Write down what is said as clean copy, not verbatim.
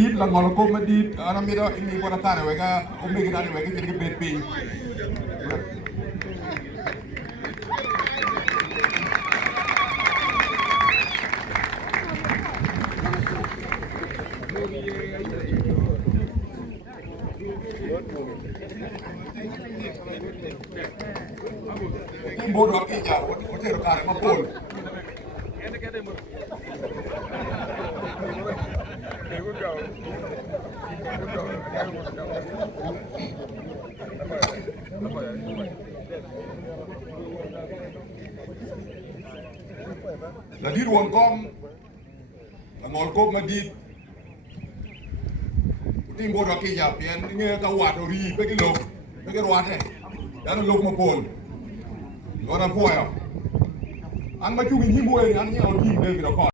Madid la ngolo ko madid ana mi do ini ko tare we ga ummi gi dani we ga ci bet pi Timbo do ki ja o te ro kare ma pol la dir won kom la ngol ko ma dit Timbo do ki ja pien nge ka wa to ri pe ki lo pe ki wa te ya no lo ma pol lo na po ya an ma chu gi ni bo ni an ni o ti de ki do ko